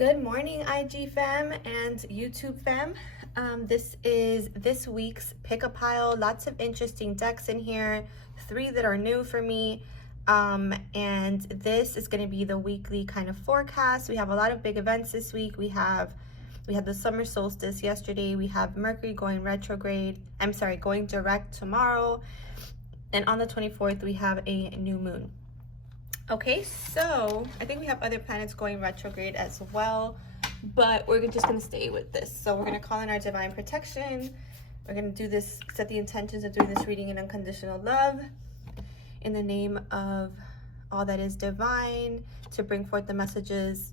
Good morning, IG fam and YouTube fam. This is this week's pick a pile. Lots of interesting decks in here, 3 that are new for me. And this is going to be the weekly kind of forecast. We have a lot of big events this week. We had the summer solstice yesterday. We have Mercury going retrograde. Going direct tomorrow. And on the 24th, we have a new moon. Okay, so I think we have other planets going retrograde as well, but we're just going to stay with this. So we're going to call in our divine protection. We're going to do this, set the intentions of doing this reading in unconditional love in the name of all that is divine to bring forth the messages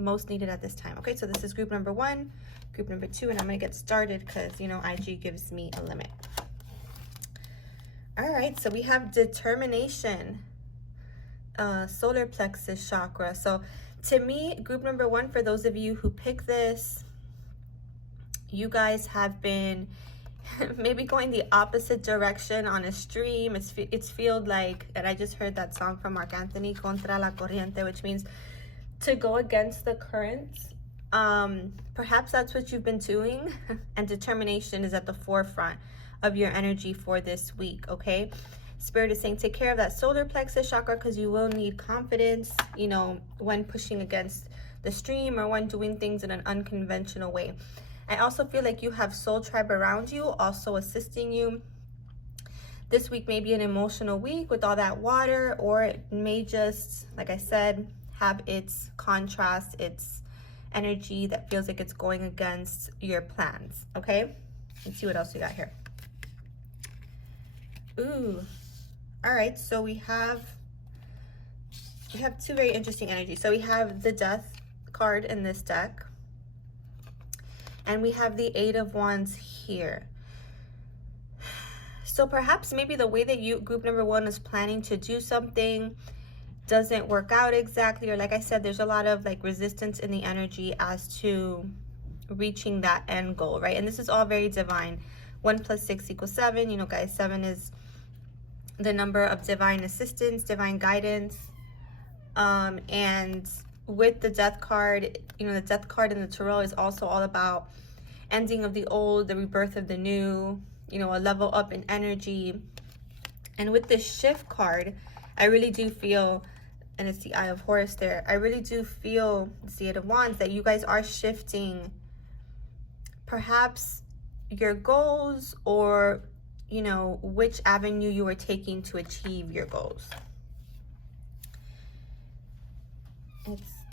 most needed at this time. Okay, so this is group number 1, group number 2, and I'm going to get started because, you know, IG gives me a limit. All right, so we have determination. Solar plexus chakra. So to me, group number 1, for those of you who pick this, you guys have been maybe going the opposite direction on a stream. It's feel like, and I just heard that song from Marc Anthony, Contra la Corriente, which means to go against the currents. Perhaps that's what you've been doing, and determination is at the forefront of your energy for this week, okay? Spirit is saying take care of that solar plexus chakra because you will need confidence, you know, when pushing against the stream or when doing things in an unconventional way. I also feel like you have soul tribe around you, also assisting you. This week may be an emotional week with all that water, or it may just, like I said, have its contrast, its energy that feels like it's going against your plans, okay? Let's see what else we got here. Ooh. All right, so we have 2 very interesting energies. So we have the Death card in this deck, and we have the 8 of Wands here. So perhaps maybe the way that you, group number 1, is planning to do something doesn't work out exactly, or like I said, there's a lot of like resistance in the energy as to reaching that end goal, right? And this is all very divine. 1 + 6 = 7. You know, guys, 7 is the number of divine assistance, divine guidance. And with the Death card, you know, the Death card in the Tarot is also all about ending of the old, the rebirth of the new, you know, a level up in energy. And with the Shift card, I really do feel, and it's the Eye of Horus there, I really do feel, it's the 8 of Wands, that you guys are shifting perhaps your goals, or you know, which avenue you are taking to achieve your goals.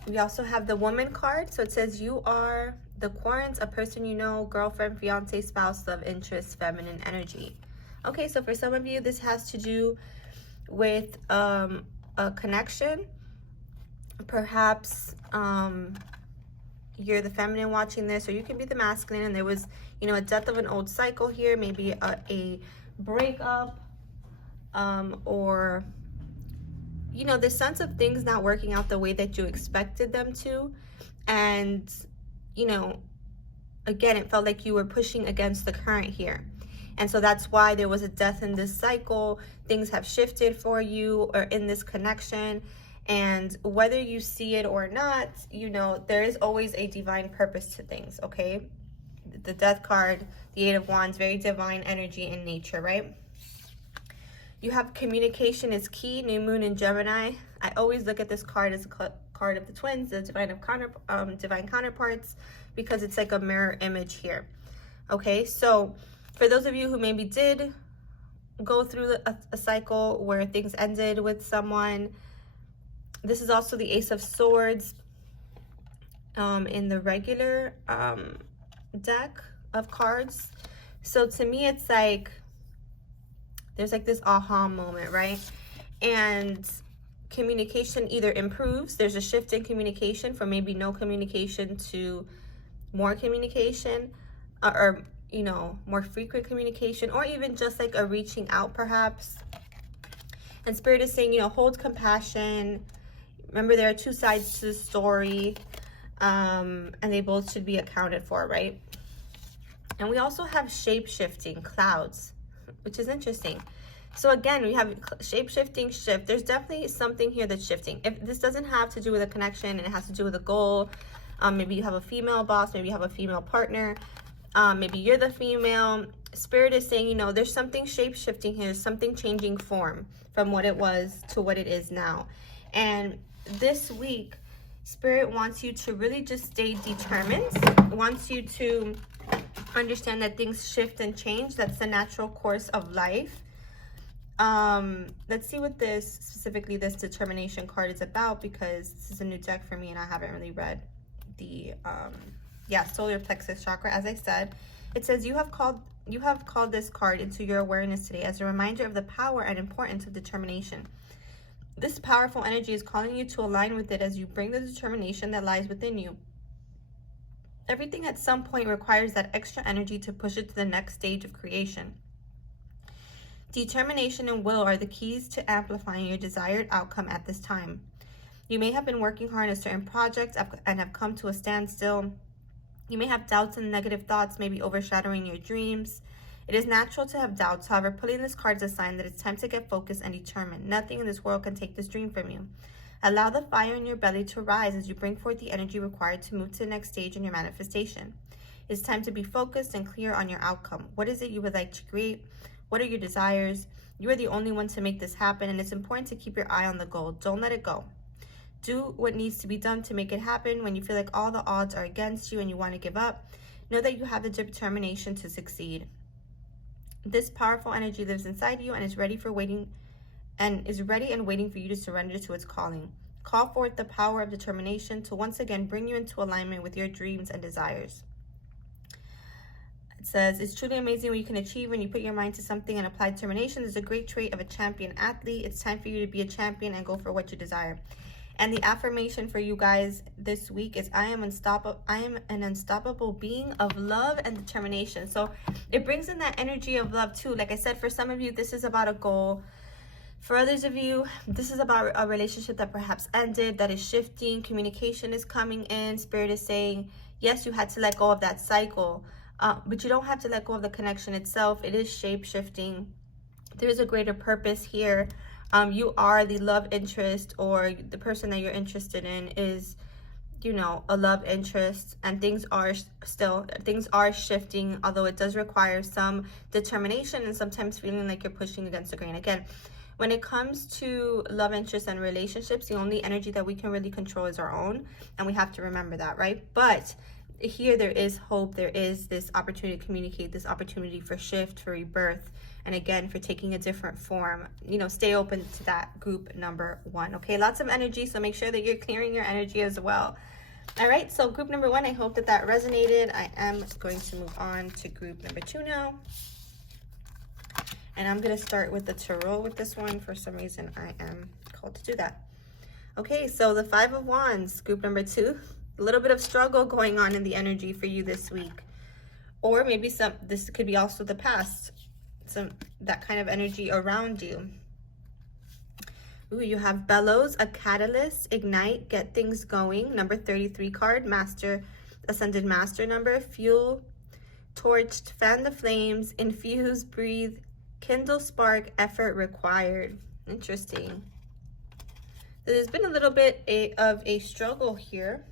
We also have the Woman card. So it says you are the Quarrons, a person you know, girlfriend, fiance, spouse, love interest, feminine energy. Okay, so for some of you, this has to do with a connection. Perhaps you're the feminine watching this, or you can be the masculine, and there was, you know, a death of an old cycle here, maybe a breakup, or, you know, the sense of things not working out the way that you expected them to. And, you know, again, it felt like you were pushing against the current here. And so that's why there was a death in this cycle. Things have shifted for you, or in this connection. And whether you see it or not, you know, there is always a divine purpose to things, okay? The Death card, the 8 of Wands, very divine energy in nature, right? You have communication is key, new moon in Gemini. I always look at this card as a card of the twins, the divine counterparts, because it's like a mirror image here. Okay, so for those of you who maybe did go through a cycle where things ended with someone, this is also the Ace of Swords in the regular deck of cards. So to me, it's like there's like this aha moment, right? And communication either improves, there's a shift in communication from maybe no communication to more communication, or, you know, more frequent communication, or even just like a reaching out perhaps. And Spirit is saying, you know, hold compassion. Remember, there are 2 sides to the story, and they both should be accounted for, right? And we also have shape-shifting clouds, which is interesting. So again, we have shape-shifting, shift. There's definitely something here that's shifting. If this doesn't have to do with a connection and it has to do with a goal, maybe you have a female boss, maybe you have a female partner, maybe you're the female. Spirit is saying, you know, there's something shape-shifting here, something changing form from what it was to what it is now. And this week, Spirit wants you to really just stay determined, wants you to understand that things shift and change. That's the natural course of life. Let's see what this, specifically this determination card is about, because this is a new deck for me and I haven't really read the, solar plexus chakra. As I said, it says you have called this card into your awareness today as a reminder of the power and importance of determination. This powerful energy is calling you to align with it as you bring the determination that lies within you. Everything at some point requires that extra energy to push it to the next stage of creation. Determination and will are the keys to amplifying your desired outcome at this time. You may have been working hard on a certain project and have come to a standstill. You may have doubts and negative thoughts, maybe overshadowing your dreams. It is natural to have doubts. However, pulling this card is a sign that it's time to get focused and determined. Nothing in this world can take this dream from you. Allow the fire in your belly to rise as you bring forth the energy required to move to the next stage in your manifestation. It's time to be focused and clear on your outcome. What is it you would like to create? What are your desires? You are the only one to make this happen, and it's important to keep your eye on the goal. Don't let it go. Do what needs to be done to make it happen. When you feel like all the odds are against you and you want to give up, know that you have the determination to succeed. This powerful energy lives inside you and is ready and waiting for you to surrender to its calling. Call forth the power of determination to once again bring you into alignment with your dreams and desires. It says, it's truly amazing what you can achieve when you put your mind to something and apply determination. Is a great trait of a champion athlete. It's time for you to be a champion and go for what you desire. And the affirmation for you guys this week is, I am an unstoppable being of love and determination. So it brings in that energy of love too. Like I said, for some of you, this is about a goal. For others of you, this is about a relationship that perhaps ended, that is shifting. Communication is coming in. Spirit is saying, yes, you had to let go of that cycle. But you don't have to let go of the connection itself. It is shape-shifting. There's a greater purpose here. You are the love interest, or the person that you're interested in is, you know, a love interest, and things are shifting, although it does require some determination and sometimes feeling like you're pushing against the grain. Again, when it comes to love interests and relationships, the only energy that we can really control is our own, and we have to remember that, right? But here there is hope. There is this opportunity to communicate, this opportunity for shift, for rebirth, and again, for taking a different form. You know, stay open to that group number 1. Okay, lots of energy, so make sure that you're clearing your energy as well. All right, so group number 1, I hope that resonated. I am going to move on to group number 2 now. And I'm going to start with the tarot with this one. For some reason, I am called to do that. Okay, so the 5 of Wands, group number 2. A little bit of struggle going on in the energy for you this week. Or maybe this could be also the past. That kind of energy around you. Ooh, you have bellows, a catalyst, ignite, get things going. Number 33 card, master, ascended master number, fuel, torched, fan the flames, infuse, breathe, kindle, spark, effort required. Interesting. So there's been a little bit of a struggle here.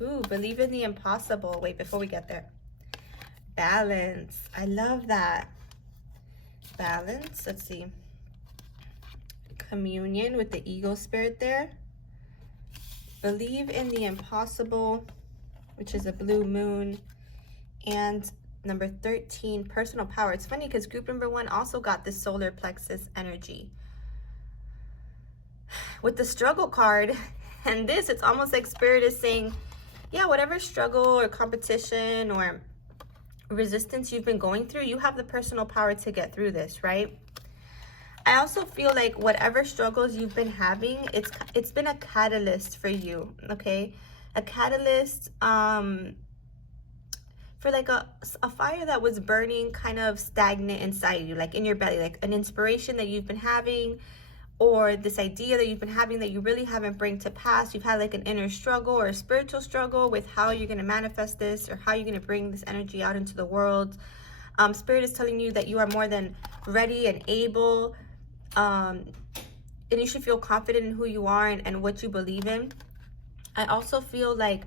Ooh, believe in the impossible. Wait, before we get there. Balance. I love that. Balance. Let's see. Communion with the ego spirit there. Believe in the impossible, which is a blue moon. And number 13, personal power. It's funny because group number 1 also got this solar plexus energy. With the struggle card and this, it's almost like spirit is saying, yeah, whatever struggle or competition or resistance you've been going through, you have the personal power to get through this, right? I also feel like whatever struggles you've been having, it's been a catalyst for you, okay? A catalyst for like a fire that was burning kind of stagnant inside you, like in your belly, like an inspiration that you've been having, or this idea that you've been having that you really haven't bring to pass. You've had like an inner struggle or a spiritual struggle with how you're going to manifest this, or how you're going to bring this energy out into the world. Spirit is telling you that you are more than ready and able and you should feel confident in who you are and what you believe in. I also feel like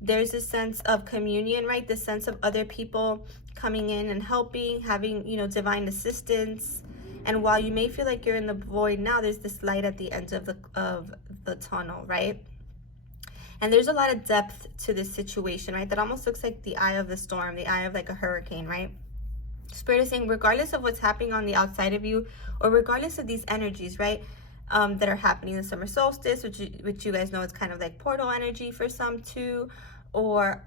there's a sense of communion, right? The sense of other people coming in and helping, having, you know, divine assistance. And while you may feel like you're in the void now, there's this light at the end of the tunnel, right? And there's a lot of depth to this situation, right? That almost looks like the eye of the storm, the eye of like a hurricane, right? Spirit is saying, regardless of what's happening on the outside of you, or regardless of these energies, right, that are happening, the summer solstice, which you guys know is kind of like portal energy for some too, or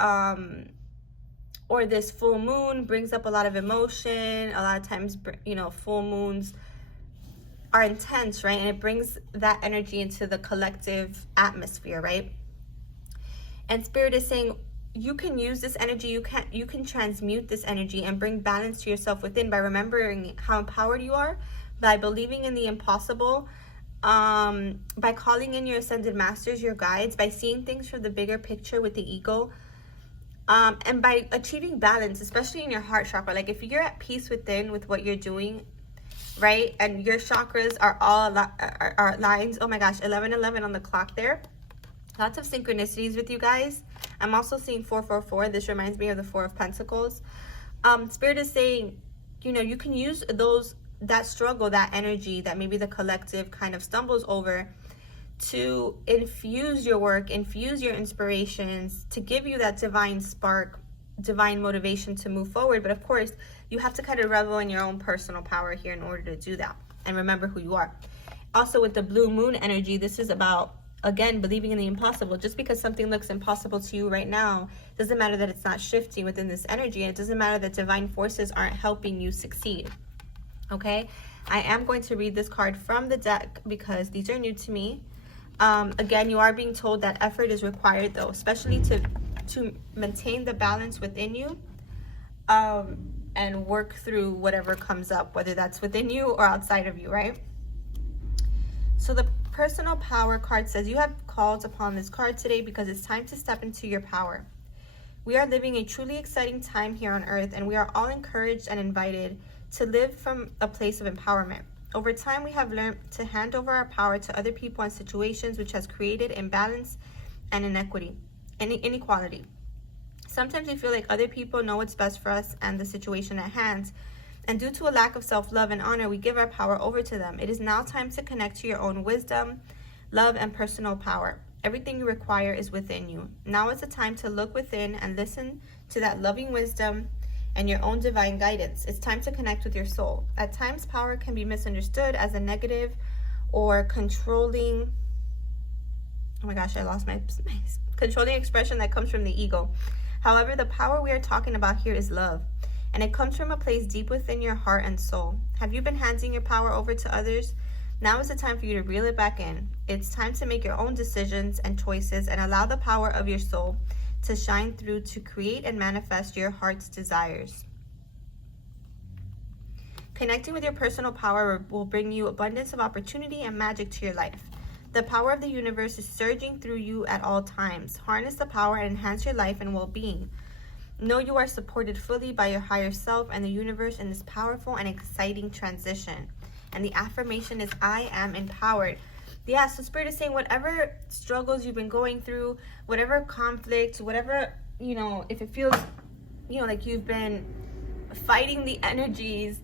this full moon brings up a lot of emotion. A lot of times, you know, full moons are intense, right? And it brings that energy into the collective atmosphere, right? And Spirit is saying, you can use this energy, you can transmute this energy and bring balance to yourself within by remembering how empowered you are, by believing in the impossible, by calling in your ascended masters, your guides, by seeing things from the bigger picture with the ego, and by achieving balance, especially in your heart chakra. Like if you're at peace within with what you're doing, right, and your chakras are all are lines. Oh my gosh, 11:11 on the clock there. Lots of synchronicities with you guys. I'm also seeing 444. This reminds me of the Four of Pentacles. Spirit is saying, you know, you can use that struggle, that energy that maybe the collective kind of stumbles over, to infuse your work, infuse your inspirations, to give you that divine spark, divine motivation to move forward. But of course, you have to kind of revel in your own personal power here in order to do that. And remember who you are. Also with the blue moon energy, this is about, again, believing in the impossible. Just because something looks impossible to you right now, doesn't matter that it's not shifting within this energy. And it doesn't matter that divine forces aren't helping you succeed. Okay? I am going to read this card from the deck because these are new to me. Again, you are being told that effort is required, though, especially to maintain the balance within you, and work through whatever comes up, whether that's within you or outside of you, right? So the personal power card says, you have called upon this card today because it's time to step into your power. We are living a truly exciting time here on earth, and we are all encouraged and invited to live from a place of empowerment. Over time, we have learned to hand over our power to other people and situations, which has created imbalance and inequality. Sometimes we feel like other people know what's best for us and the situation at hand, and due to a lack of self-love and honor, we give our power over to them. It is now time to connect to your own wisdom, love, and personal power. Everything you require is within you. Now is the time to look within and listen to that loving wisdom and your own divine guidance. It's time to connect with your soul. At times, power can be misunderstood as a negative or controlling, oh my gosh, I lost my controlling expression that comes from the ego. However, the power we are talking about here is love, and it comes from a place deep within your heart and soul. Have you been handing your power over to others? Now is the time for you to reel it back in. It's time to make your own decisions and choices and allow the power of your soul to shine through to create and manifest your heart's desires. Connecting with your personal power will bring you abundance of opportunity and magic to your life. The power of the universe is surging through you at all times. Harness the power and enhance your life and well-being. Know you are supported fully by your higher self and the universe in this powerful and exciting transition. And the affirmation is, I am empowered. Yeah, so Spirit is saying whatever struggles you've been going through, whatever conflict, whatever, you know, if it feels, you know, like you've been fighting the energies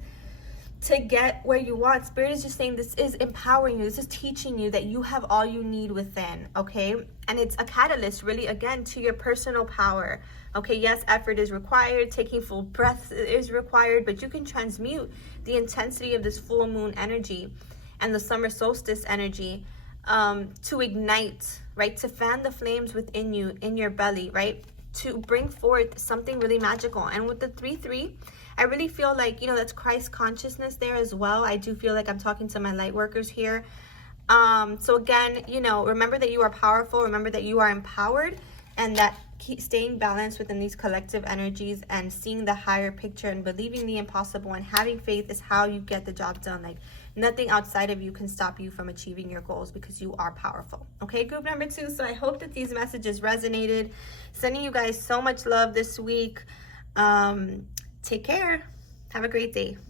to get where you want, Spirit is just saying this is empowering you. This is teaching you that you have all you need within, okay? And it's a catalyst, really, again, to your personal power. Okay, yes, effort is required, taking full breaths is required, but you can transmute the intensity of this full moon energy and the summer solstice energy to ignite, right? To fan the flames within you, in your belly, right? To bring forth something really magical. And with the 3-3, I really feel like, you know, that's Christ consciousness there as well. I do feel like I'm talking to my light workers here. So again, you know, remember that you are powerful. Remember that you are empowered, and that staying balanced within these collective energies and seeing the higher picture and believing the impossible and having faith is how you get the job done. Like nothing outside of you can stop you from achieving your goals because you are powerful. Okay, group number 2. So I hope that these messages resonated. Sending you guys so much love this week. Take care. Have a great day.